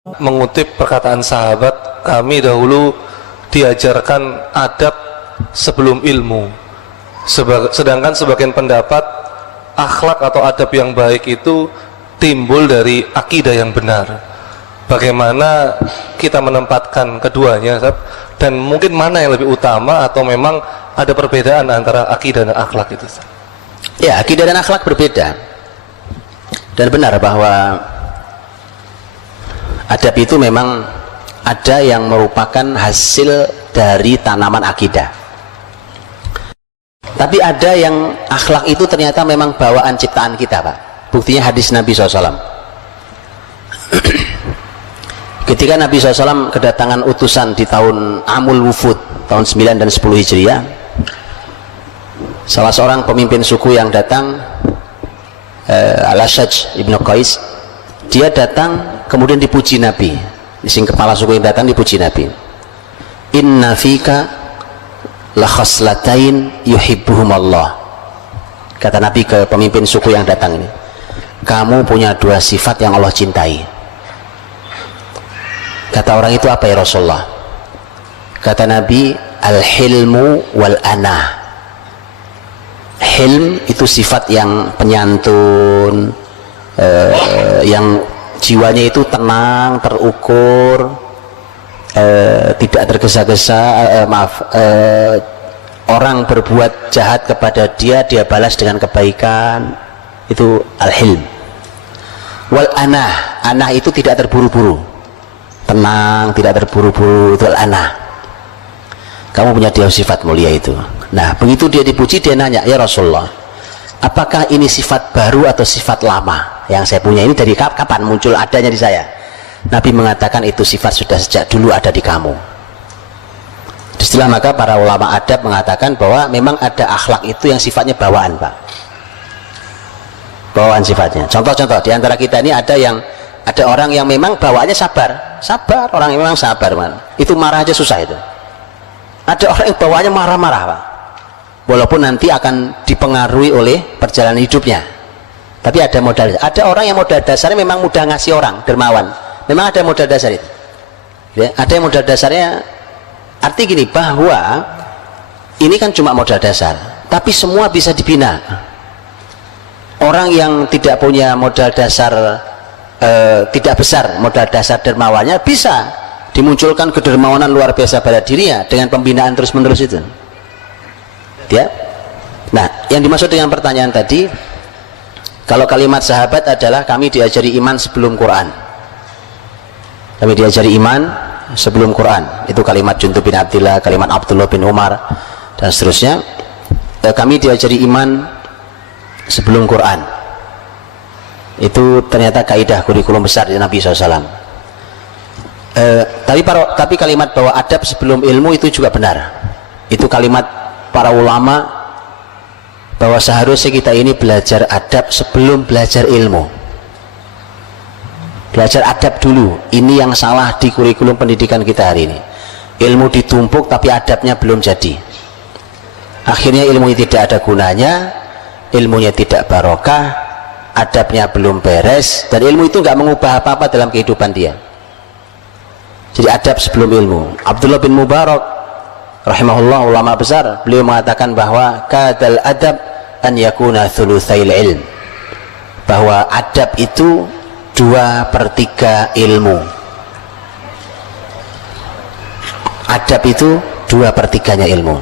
Mengutip perkataan sahabat, kami dahulu diajarkan adab sebelum ilmu. Sedangkan sebagian pendapat akhlak atau adab yang baik itu timbul dari akidah yang benar. Bagaimana kita menempatkan keduanya, dan mungkin mana yang lebih utama, atau memang ada perbedaan antara akidah dan akhlak itu? Ya, akidah dan akhlak berbeda. Dan benar bahwa adab itu memang ada yang merupakan hasil dari tanaman akidah. Tapi ada yang akhlak itu ternyata memang bawaan ciptaan kita, Pak. Buktinya hadis Nabi SAW. Ketika Nabi SAW kedatangan utusan di tahun Amul Wufud, tahun 9 dan 10 Hijriah, salah seorang pemimpin suku yang datang, Al-Ashaj Ibn Qais, dia datang kemudian dipuji Nabi. Sing kepala suku yang datang dipuji Nabi. Inna fika la khaslatain yuhibbuhumallah. Kata Nabi ke pemimpin suku yang datang ini, kamu punya dua sifat yang Allah cintai. Kata orang itu, apa ya Rasulullah? Kata Nabi, al-hilmu wal-anah. Hilm itu sifat yang penyantun, yang jiwanya itu tenang, terukur, tidak tergesa-gesa. Orang berbuat jahat kepada dia, dia balas dengan kebaikan. Itu al-hilm. Wal-anah, anah itu tidak terburu-buru, tenang, tidak terburu-buru, itu al-anah. Kamu punya dia sifat mulia itu. Nah, begitu dia dipuji, dia nanya, ya Rasulullah, apakah ini sifat baru atau sifat lama yang saya punya ini? Dari kapan muncul adanya di saya? Nabi mengatakan itu sifat sudah sejak dulu ada di kamu. Setelah maka para ulama adab mengatakan bahwa memang ada akhlak itu yang sifatnya bawaan, Pak. Bawaan sifatnya. Contoh-contoh di antara kita ini ada orang yang memang bawaannya sabar, orang yang memang sabar, man. Itu marah aja susah itu. Ada orang yang bawaannya marah-marah, Pak. Walaupun nanti akan dipengaruhi oleh perjalanan hidupnya. Tapi ada modal. Ada orang yang modal dasarnya memang mudah ngasih orang, dermawan. Memang ada modal dasar itu. Ya, ada yang modal dasarnya, arti gini, bahwa ini kan cuma modal dasar, tapi semua bisa dibina. Orang yang tidak punya modal dasar, tidak besar modal dasar dermawannya, bisa dimunculkan kedermawanan luar biasa pada dirinya dengan pembinaan terus-menerus itu. Ya. Nah, yang dimaksud dengan pertanyaan tadi, kalau kalimat sahabat adalah kami diajari iman sebelum Quran. Kami diajari iman sebelum Quran. Itu kalimat Jundub bin Abdillah, kalimat Abdullah bin Umar, dan seterusnya. Kami diajari iman sebelum Quran. Itu ternyata kaidah kurikulum besar dari Nabi SAW. Tapi kalimat bahwa adab sebelum ilmu itu juga benar. Itu kalimat para ulama bahwa seharusnya kita ini belajar adab sebelum belajar ilmu. Belajar adab dulu. Ini yang salah di kurikulum pendidikan kita hari ini. Ilmu ditumpuk tapi adabnya belum jadi. Akhirnya ilmu tidak ada gunanya, ilmunya tidak barokah, adabnya belum beres, dan ilmu itu nggak mengubah apa-apa dalam kehidupan dia. Jadi adab sebelum ilmu. Abdullah bin Mubarak rahimahullah, ulama besar, beliau mengatakan bahwa kadal adab an yakuna thulutsail ilm, bahwa adab itu 2/3 ilmu. Adab itu 2/3-nya ilmu.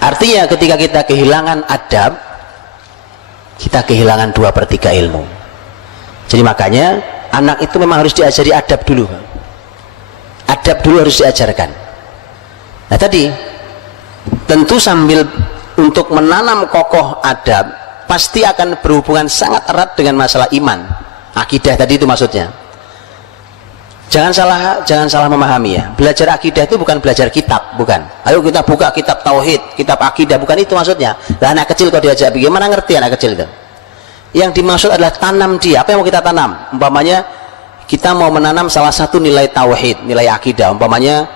Artinya ketika kita kehilangan adab, kita kehilangan 2/3 ilmu. Jadi makanya anak itu memang harus diajari adab dulu. Adab dulu harus diajarkan. Nah tadi tentu sambil untuk menanam kokoh adab pasti akan berhubungan sangat erat dengan masalah iman, akidah tadi itu maksudnya. Jangan salah memahami ya. Belajar akidah itu bukan belajar kitab, bukan. Ayo kita buka kitab tauhid, kitab akidah, bukan itu maksudnya. Lah anak kecil kalau diajak bagaimana ngerti anak kecil itu? Yang dimaksud adalah tanam dia. Apa yang mau kita tanam? Umpamanya kita mau menanam salah satu nilai tauhid, nilai akidah, umpamanya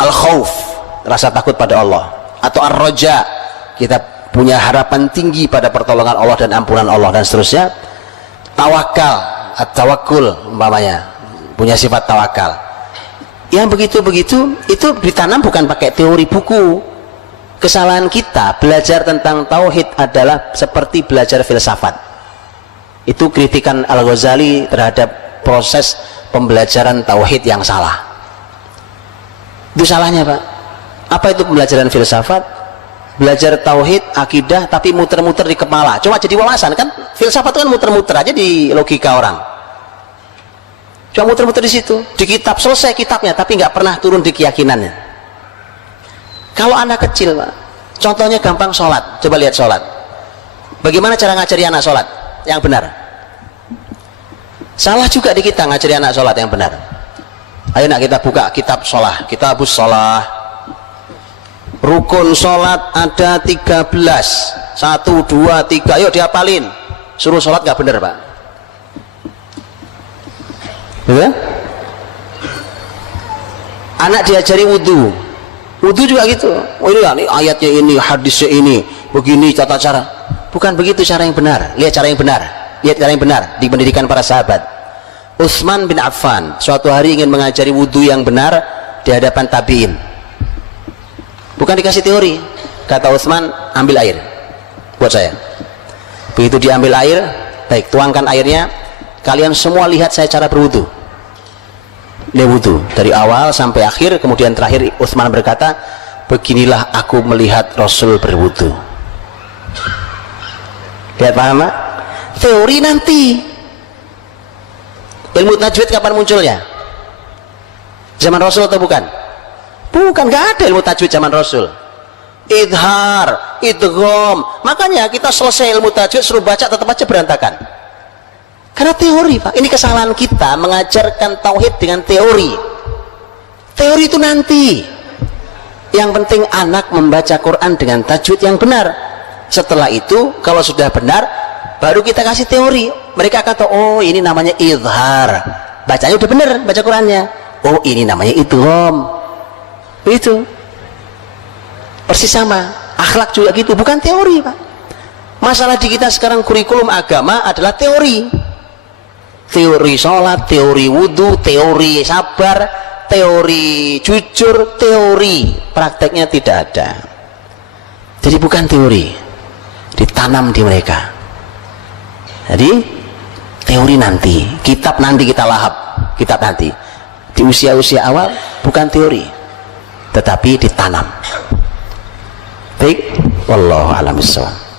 al-khauf, rasa takut pada Allah, atau ar-raja, kita punya harapan tinggi pada pertolongan Allah dan ampunan Allah, dan seterusnya. Tawakal, at-tawakkul umpamanya, punya sifat tawakal. Yang begitu-begitu itu ditanam bukan pakai teori buku. Kesalahan kita belajar tentang tauhid adalah seperti belajar filsafat. Itu kritikan Al-Ghazali terhadap proses pembelajaran tauhid yang salah. Itu salahnya, Pak. Apa itu pembelajaran filsafat? Belajar tauhid, akidah, tapi muter-muter di kepala. Cuma jadi wawasan kan? Filsafat itu kan muter-muter aja di logika orang. Cuma muter-muter di situ, di kitab, selesai kitabnya, tapi nggak pernah turun di keyakinannya. Kalau anak kecil, Pak, contohnya gampang sholat. Coba lihat sholat. Bagaimana cara ngajari anak sholat yang benar? Salah juga di kita ngajari anak sholat yang benar. Ayo nak kita buka kitab sholat, kitabus sholat. Rukun sholat ada 13. 1, 2, 3, ayo dihafalin. Suruh sholat nggak benar, Pak. Ya? Anak diajari wudhu, wudhu juga gitu. Oh ini ayatnya ini, hadisnya ini, begini tata cara. Bukan begitu cara yang benar. Lihat cara yang benar. Lihat cara yang benar di pendidikan para sahabat. Utsman bin Affan suatu hari ingin mengajari wudhu yang benar di hadapan tabiin. Bukan dikasih teori. Kata Utsman, ambil air buat saya. Begitu diambil air, baik, tuangkan airnya. Kalian semua lihat saya cara berwudu. Dia wudu dari awal sampai akhir, kemudian terakhir Utsman berkata, beginilah aku melihat Rasul berwudu. Lihat, paham, Pak? Teori nanti. Ilmu tajwid kapan munculnya? Zaman Rasul atau bukan? Bukan, nggak ada ilmu tajwid zaman Rasul. Idhar, idgham. Makanya kita selesai ilmu tajwid suruh baca tetap aja berantakan. Karena teori, Pak. Ini kesalahan kita mengajarkan tauhid dengan teori. Teori itu nanti. Yang penting anak membaca Quran dengan tajwid yang benar. Setelah itu kalau sudah benar baru kita kasih teori. Mereka kata, oh ini namanya idhar. Bacanya udah benar, baca Qurannya. Oh ini namanya idgham. Begitu. Persis sama. Akhlak juga gitu, bukan teori, Pak. Masalah di kita sekarang kurikulum agama adalah teori. Teori sholat, teori wudhu, teori sabar, teori jujur, teori prakteknya tidak ada. Jadi bukan teori, ditanam di mereka. Jadi teori nanti, kitab nanti kita lahap, kitab nanti. Di usia-usia awal bukan teori, tetapi ditanam. Baik, wallahu a'lam bishawab.